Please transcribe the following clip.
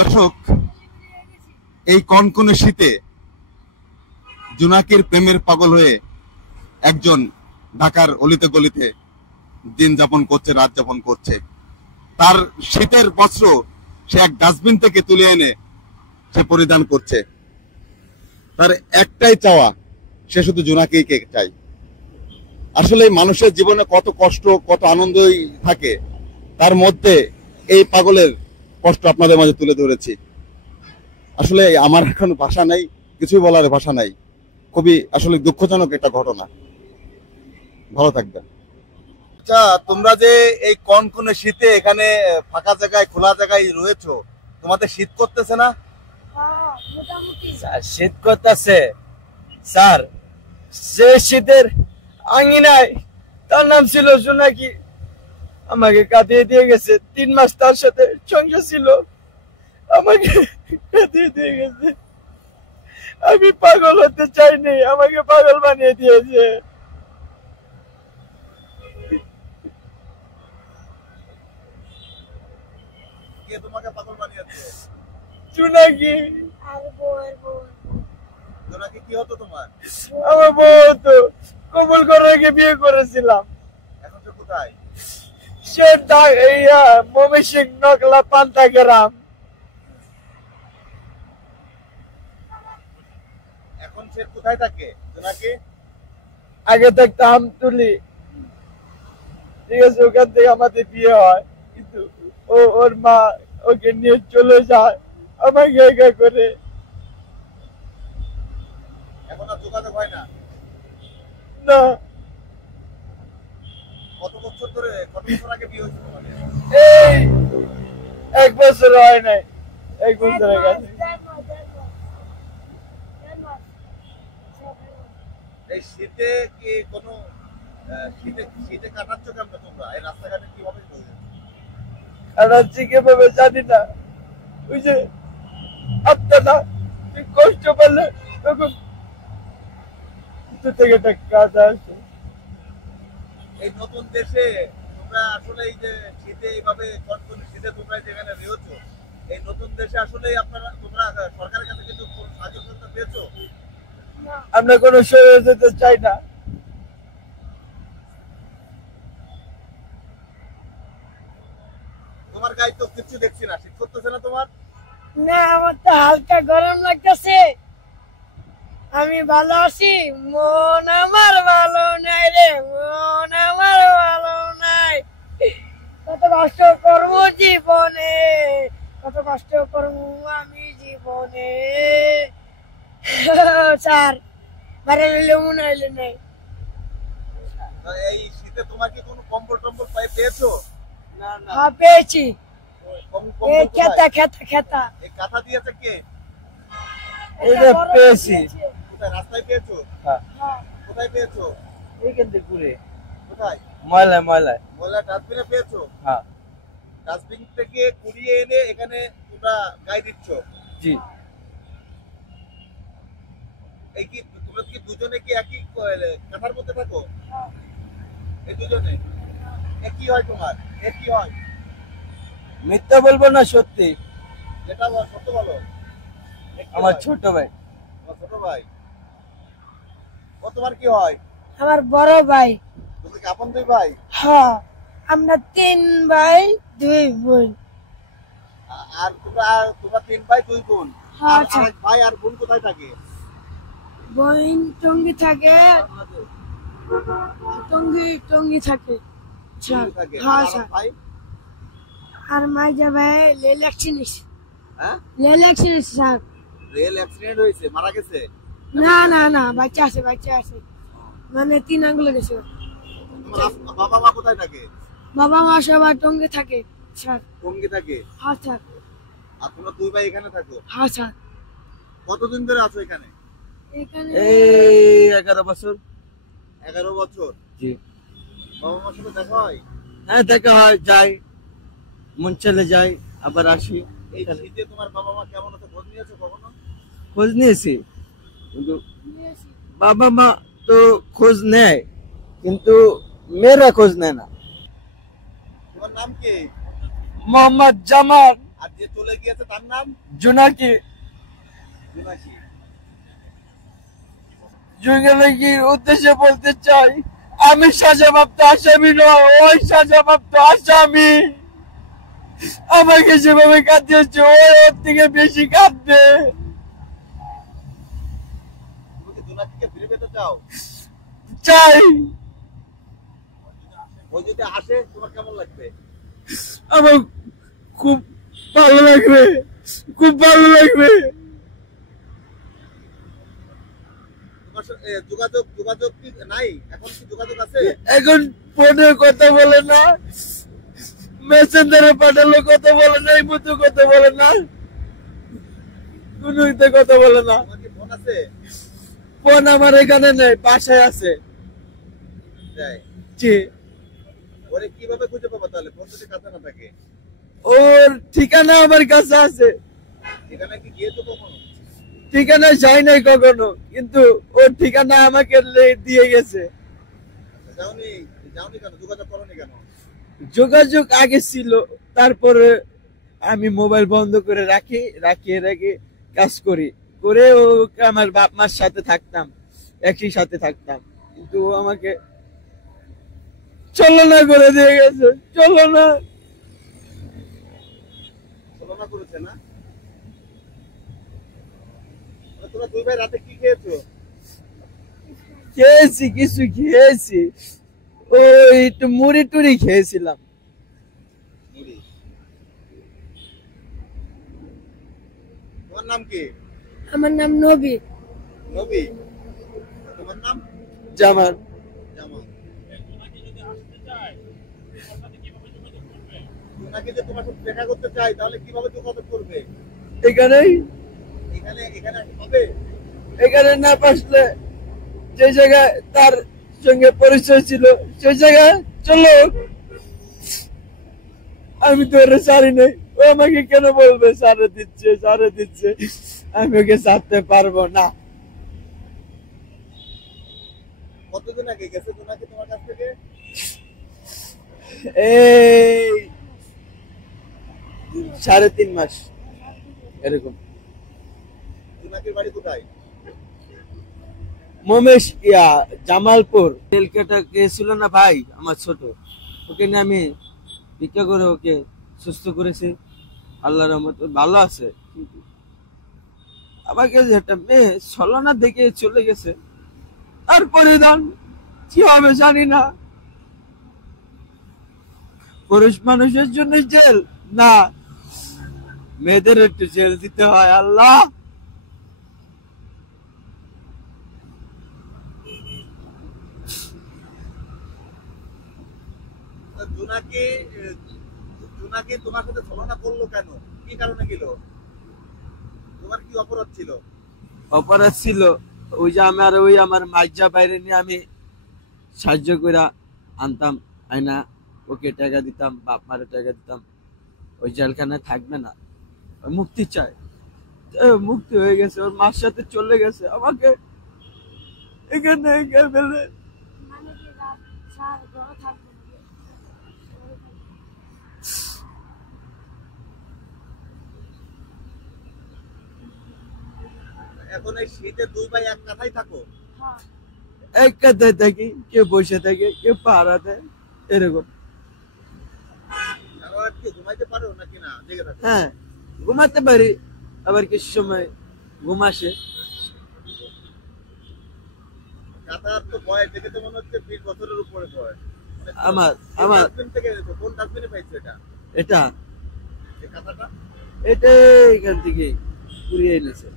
দর্শক, এই কনকনে শীতে জোনাকির প্রেমের পাগল হয়ে একজন ঢাকার অলিতে গলিতে দিন যাপন করছে, রাত যাপন করছে। তার শীতের বস্ত্র সে এক ডাস্টবিন থেকে তুলে এনে সে পরিধান করছে। তার একটাই চাওয়া, সে শুধু জোনাকিকে চাই। আসলে মানুষের জীবনে কত কষ্ট, কত আনন্দই থাকে, তার মধ্যে এই পাগলের কষ্ট আপনাদের মাঝে তুলে ধরেছি। আসলে আমার এখন ভাষা নাই, কিছুই বলার ভাষা নাই। খুবই আসলে দুঃখজনক একটা ঘটনা। ভালো থাকবেন। আচ্ছা, তোমরা যে এই কনকনে শীতে এখানে ফাঁকা জায়গায়, খোলা জায়গায় রয়েছো, তোমাদের শীত করতেছে না? শীত করতেছে স্যার। যে শীতের আঙিনায় তার নাম ছিল জোনাকি, আমাকে কাঁদিয়ে দিয়ে গেছে। 3 মাস তার সাথে সংসার ছিল, আমাকে কাঁদিয়ে দিয়ে গেছে। আমি পাগল হতে চাইনি, আমাকে পাগল বানিয়ে দিয়েছে। কে তোমাকে পাগল বানিয়েছে? জোনাকি। জোনাকি কি হতো তোমার? আমার বউ হতো, কবুল করার আগে বিয়ে করেছিলাম। এখন সে কোথায়? সে ময়মনসিংহ নকলা পান্তা গ্রাম। এখন সে কোথায় থাকে জোনাকি? আগে থাকতো আমতুলি, ঠিক আছে, ওখান থেকে আমাদের বিয়ে হয়, কিন্তু ওর মা ওকে নিয়ে চলে যায় আমাকে একা করে। এখন আর যোগাযোগ হয় না? না। কত বছর ধরে, কত বছর আগে বিয়ে হয়েছিল তোমাদের? এই 1 বছর হয় নাই, 1 বছর গেছে। এই শীতে কি কোনো শীতে কাটাচ্ছ কেমন তোমরা? এই রাস্তাঘাটে কিভাবে চলছে? কাটাচ্ছি কিভাবে জানি না। ওই যে আপনারা কষ্ট পেলে তখন থেকে একটা কাজ আসে। এই নতুন দেশে তোমরা আসলে এই যে শীতে এইভাবে কনকনে শীতে তোমরা যেখানে রয়েছো, এই নতুন দেশে আসলে তোমরা সরকারের কাছে কিন্তু সাহায্য সহযোগিতা পেয়েছো? আমরা কোনো সহযোগিতা চাই না। তোমার গায়ে তো কিছু দেখছি না, শীত করতেছে না তোমার? না, আমার তো হালকা গরম লাগতেছে। আমি ভালো আছি, মন আমার ভালো নাই রে, মন আমার ভালো নাই। কত কষ্ট করব জীবনে, কত কষ্ট করব আমি জীবনে। স্যার বাইরে নিলে মনে হইলে নাই। এই শীতে তোমার কি কোনো কম্বল টম্বল পেয়েছো? হ্যাঁ পেয়েছি। খেতা খেতা খেতা। এই কাঁথা দিয়েছে কে? পেয়েছি। কোথায়, রাস্তায় পেয়েছো? হ্যাঁ। কোথায় পেয়েছো? এইখান থেকে ঘুরে। কোথায়? ময়লায় ময়লায়। ময়লা ডাস্টবিনে পেয়েছো? হ্যাঁ। ডাস্টবিন থেকে কুড়িয়ে এনে এখানে তোমরা গায়ে দিচ্ছ? জি। এই কি তোমরা কি দুজনে কি একই কাঁথার মধ্যে থাকো? এই দুজনে একই হয় তোমার? একই হয়? মিথ্যা বলবো না, সত্যি। যেটা সত্য বলো। আমার ছোট ভাই। ছোট ভাই? তোমার কি হয়? আমার বড় ভাই। তুমি কি আপন 2 ভাই? হ্যাঁ, আমরা 3 ভাই 2 বোন। আর তোমরা 3 ভাই 2 বোন? আর এক ভাই আর বোন কোথায় থাকে? বোন টঙ্গী থাকে। টঙ্গী থাকে। হ্যাঁ স্যার। আর মাইজা ভাই রেল অ্যাক্সিডেন্ট। হ্যাঁ, rail accident sir. Rail accident হয়েছে, মারা গেছে? না না না, বাচ্চা আছে। মানে 3 আঙ্গুলে গেছে। বাবা মা কোথায় থাকে? বাবা মা সবাই টঙ্গী থাকে স্যার। টঙ্গী থাকে? হ্যাঁ স্যার। আর তোমরা 2 ভাই এখানে থাকো? হ্যাঁ স্যার। কতদিন ধরে আছো এখানে? এখানে এই 11 বছর। 11 বছর? জি। বাবা মার সাথে দেখা হয়? হ্যাঁ, দেখা হয়, যাই, মন চলে যাই, আবার আসি। এই শীতে তোমার বাবা মা কেমন আছে খোঁজ নিয়েছো কখনো? খোঁজ নিয়েছি, কিন্তু বাবা মা তো খোঁজ নেয়, কিন্তু মেয়েরা খোঁজ নেয় না। তোমার নাম কি? মোহাম্মদ জামান। আর যে চলে গিয়েছে তার নাম জোনাকি। জোনাকি। জোনাকির উদ্দেশ্যে বলতে চাই, আমি সাজাপ্রাপ্ত আসামি নয়, ওই সাজাপ্রাপ্ত আসামি। আমাকে যেভাবে কাঁদিয়েছে ওই ওর থেকে বেশি কাঁদবে। তুমি কি জোনাকিকে ফিরে পেতে চাও? চাই। ও যদি আসে তোমার কেমন লাগবে? আমার খুব ভালো লাগবে, খুব ভালো লাগবে। তোমার যোগাযোগ যোগাযোগ কি নাই? এখন কি যোগাযোগ আছে? এখন ফোনে কথা বলে না, মেসেঞ্জারে পাঠালো কথা বলে না, এই মতো কথা বলে না, কোনো কথা বলে না। তোমার কি ফোন আছে? ফোন আমার এখানে নেই, বাসায় আছে। তাই? জি। ওরে কিভাবে খুঁজে পাবো তাহলে ফোন যদি কাছে না থাকে? ওর ঠিকানা আমার কাছে আছে। ঠিকানা কি গিয়েছো কখনো? ঠিকানা যাই নাই কখনো, কিন্তু ওর ঠিকানা আমাকে দিয়ে গেছে। যাওনি? যাওনি কেন? যোগাযোগ করোনি কেন? যোগাযোগ আগে ছিল, তারপরে আমি মোবাইল বন্ধ করে রাখি, কাজ করি, করে ওকে আমার বাপ মার সাথে থাকতাম, একই সাথে থাকতাম, কিন্তু ও আমাকে চলো না করে দিয়ে গেছে। চলো না তুলনা করেছে না? তোমরা দুই ভাই রাতে কি খেয়েছো? খেয়েছি, কিছু খেয়েছি, ওই একটু মুড়ি টুড়ি খেয়েছিলাম। মুড়ি। তোমার নাম কি? আমার নাম নবী। নবী। তোমার নাম? জামান। জামান। ওনাকে যে তোমার সাথে দেখা করতে চাই তাহলে কিভাবে যোগাযোগ করবে? এখানেই, এখানে এখানে হবে? এখানে না পাসলে যে জায়গায় তার সঙ্গে পরিচয় ছিল সেই জায়গায় চলো। আমি তো ওরা সারি নাই, ও আমাকে কেন বলবে সারে দিচ্ছে, আমি ওকে ছাড়তে পারবো না। কতদিন আগে গেছে ওনাকে তোমার কাছ থেকে? এই 3.5 মাস এরকম। ওনাকে বাড়ি কোথায়? মমেশ জামালপুর। তেলকাটা গেছিল না ভাই আমার ছোট, ওকে নিয়ে আমি ভিক্ষা করে ওকে সুস্থ করেছি, আল্লাহর রহমতে ভালো আছে। কিন্তু আমাকে একটা মেয়ে ছলনা দেখে চলে গেছে, তারপরে কি হবে জানি না। পুরুষ মানুষের জন্য জেল না, মেয়েদের একটু জেল দিতে হয়। আল্লাহ, জোনাকি জোনাকি তোমার সাথে ছলনা করলো কেন? কি কারণে গেল? তোমার কি অপরাধ ছিল? অপরাধ ছিল ওই যে আমার মাইজা বাইরে নিয়ে আমি সাহায্য করে আনতাম, আয়না ওকে টাকা দিতাম, বাপ মারে টাকা দিতাম। ওই জেলখানায় থাকবে না, মুক্তি চায়। মুক্তি হয়ে গেছে, ওর মার সাথে চলে গেছে, আমাকে এখানে ফেলে। এখন এই শীতে দুই ভাই এক কাঠায় থাকো? এক কথায় থাকি, কেউ বসে থাকে, কেউ পাহারা দেয়, এরকম। কি ঘুমাইতে পারো নাকি না জেগে থাকো? হ্যাঁ, ঘুমাতে পারি, আবার কিছু সময় ঘুম আসে। কাতার তো বয়স দেখে তো মনে হচ্ছে 20 বছরের উপরে বয়স। আমার ডাস্টবিন থেকে এনেছো? কোন ডাস্টবিনে পাইছো এটা? এটা এই কাঁথাটা? এটা এখান থেকে কুড়িয়ে এনেছে।